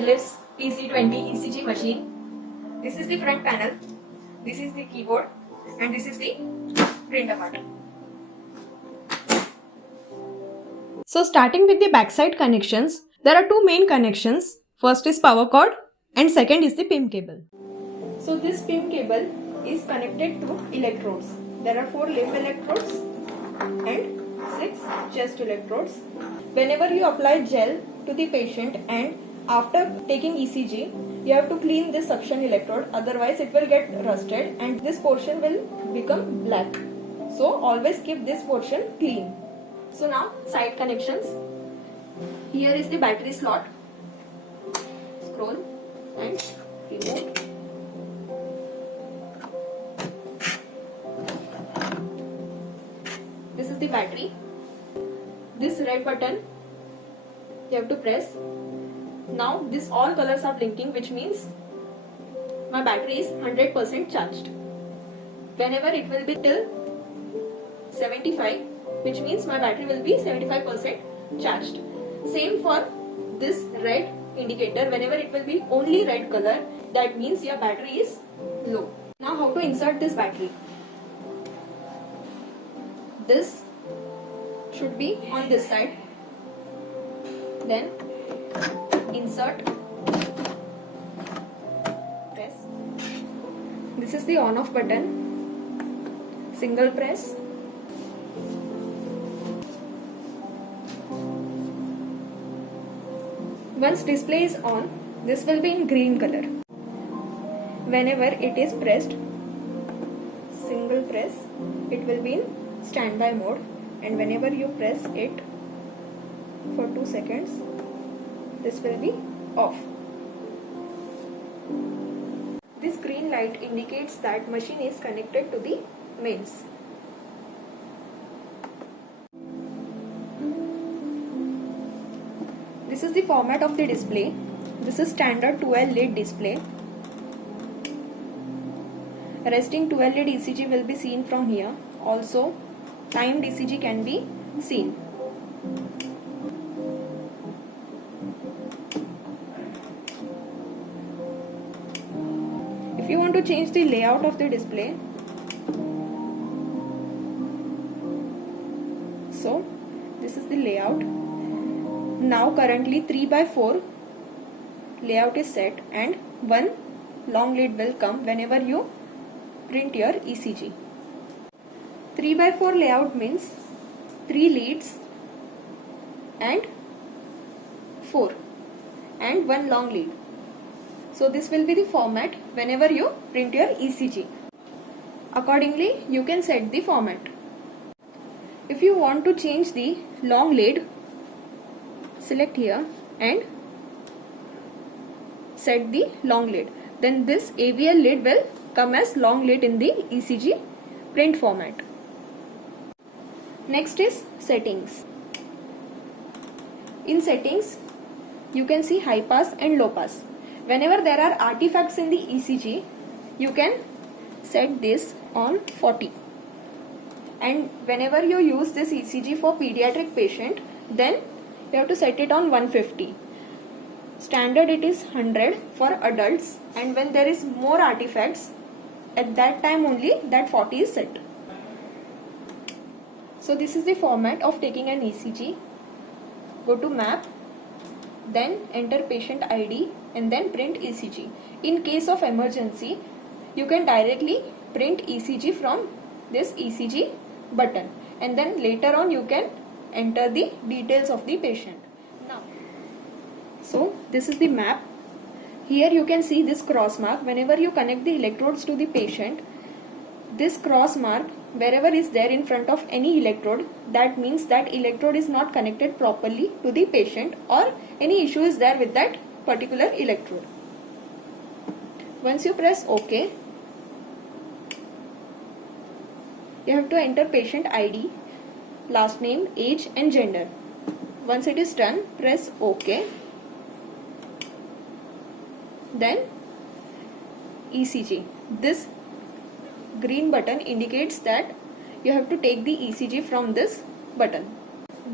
Philips TC20 ECG machine. This is the front panel, this is the keyboard, and this is the printer part. So starting with the backside connections, there are two main connections. First is power cord and second is the PIM cable. So this PIM cable is connected to electrodes. There are 4 limb electrodes and 6 chest electrodes. Whenever you apply gel to the patient and after taking ECG, you have to clean this suction electrode, otherwise it will get rusted and this portion will become black. So always keep this portion clean. So now side connections. Here is the battery slot. Scroll and remove. This is the battery. This red button you have to press. Now this all colors are blinking, which means my battery is 100% charged. Whenever it will be till 75, which means my battery will be 75% charged. Same for this red indicator. Whenever it will be only red color, that means your battery is low. Now how to insert this battery? This should be on this side. Then insert, press. This is the on off button. Single press. Once display is on, this will be in green color. Whenever it is pressed, single press, it will be in standby mode, and whenever you press it for 2 seconds, this will be off. This green light indicates that machine is connected to the mains. This is the format of the display. This is standard 12 lead display. Resting 12 lead ECG will be seen from here. Also, timed ECG can be seen. If you want to change the layout of the display, so this is the layout. Now currently 3/4 layout is set and one long lead will come whenever you print your ECG. 3/4 layout means 3 leads and 4 and 1 long lead. So this will be the format whenever you print your ECG. Accordingly, you can set the format. If you want to change the long lead, select here and set the long lead. Then this AVL lead will come as long lead in the ECG print format. Next is settings. In settings, you can see high pass and low pass. Whenever there are artifacts in the ECG, you can set this on 40. And whenever you use this ECG for pediatric patient, then you have to set it on 150. Standard it is 100 for adults, and when there is more artifacts, at that time only that 40 is set. So this is the format of taking an ECG. Go to map, then enter patient ID and then print ECG. In case of emergency, you can directly print ECG from this ECG button, and then later on you can enter the details of the patient. Now, so this is the map. Here you can see this cross mark. Whenever you connect the electrodes to the patient, this cross mark wherever is there in front of any electrode, that means that electrode is not connected properly to the patient or any issue is there with that particular electrode. Once you press OK, you have to enter patient ID, last name, age and gender. Once it is done, press OK. Then ECG. This green button indicates that you have to take the ECG from this button.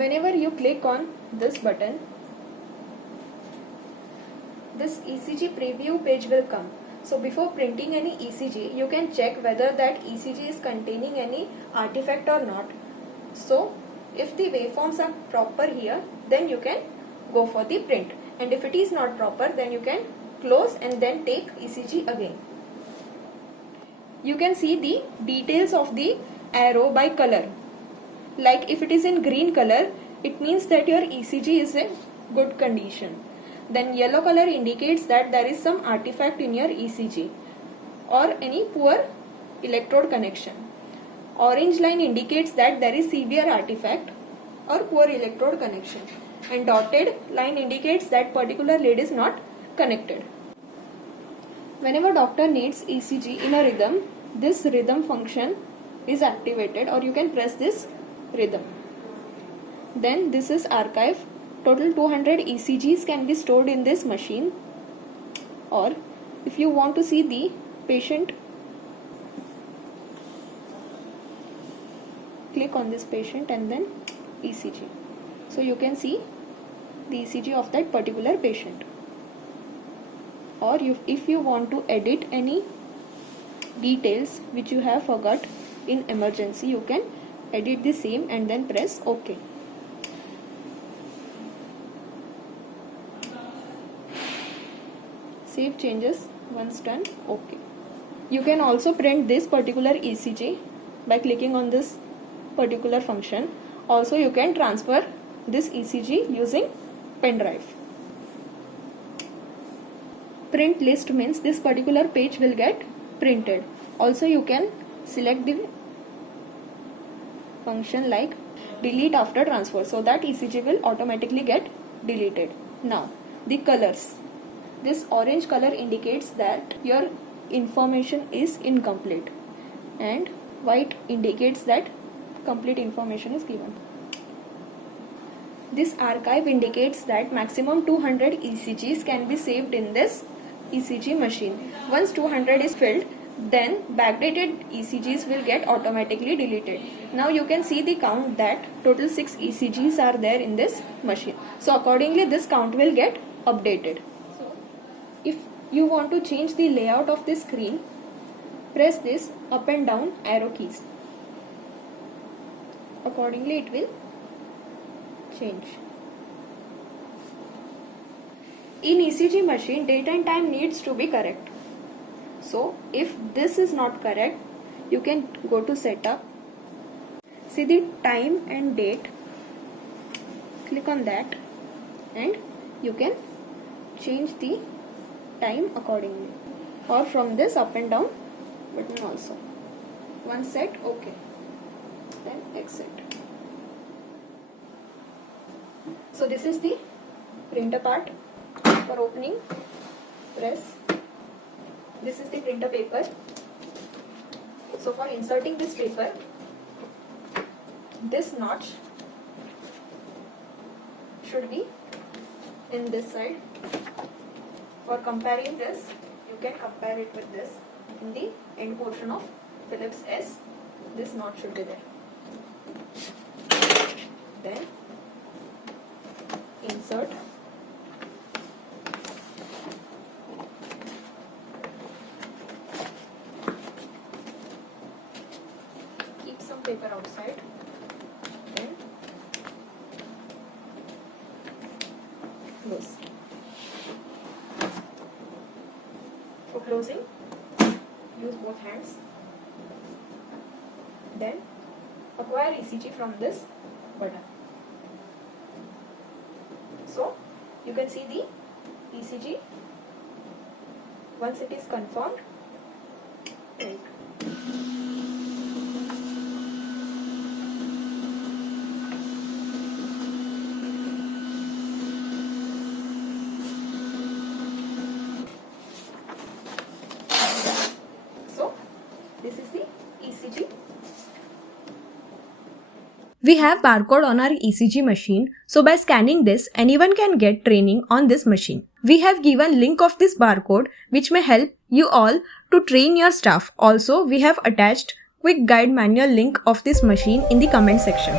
Whenever you click on this button, this ECG preview page will come. So before printing any ECG, you can check whether that ECG is containing any artifact or not. So if the waveforms are proper here, then you can go for the print. And if it is not proper, then you can close and then take ECG again. You can see the details of the arrow by color. Like if it is in green color, it means that your ECG is in good condition. Then yellow color indicates that there is some artifact in your ECG or any poor electrode connection. Orange line indicates that there is severe artifact or poor electrode connection. And dotted line indicates that particular lead is not connected. Whenever doctor needs ECG in a rhythm, this rhythm function is activated, or you can press this rhythm. Then this is archive. Total 200 ECGs can be stored in this machine. Or if you want to see the patient, click on this patient and then ECG. So you can see the ECG of that particular patient. Or if you want to edit any details which you have forgot in emergency, you can edit the same and then press OK. Save changes. Once done, OK. You can also print this particular ECG by clicking on this particular function. Also you can transfer this ECG using pen drive. Print list means this particular page will get printed. Also you can select the function like delete after transfer, so that ECG will automatically get deleted. Now the colors. This orange color indicates that your information is incomplete, and white indicates that complete information is given. This archive indicates that maximum 200 ECGs can be saved in this ECG machine. Once 200 is filled, then backdated ECGs will get automatically deleted. Now you can see the count that total 6 ECGs are there in this machine. So accordingly this count will get updated. So if you want to change the layout of the screen, press this up and down arrow keys. Accordingly it will change. In ECG machine, date and time needs to be correct. So if this is not correct, you can go to setup, see the time and date, click on that, and you can change the time accordingly, or from this up and down button also. Once set, OK, then exit. So this is the printer part. For opening, press. This is the printer paper. So for inserting this paper, this notch should be in this side. For comparing this, you can compare it with this. In the end portion of Phillips S, this notch should be there. Then insert. Keep some paper outside. Then close. For closing, use both hands. Then acquire ECG from this button. So you can see the ECG. Once it is confirmed, take. So this is the ECG. We have barcode on our ECG machine, so by scanning this, anyone can get training on this machine. We have given link of this barcode which may help you all to train your staff. Also, we have attached quick guide manual link of this machine in the comment section.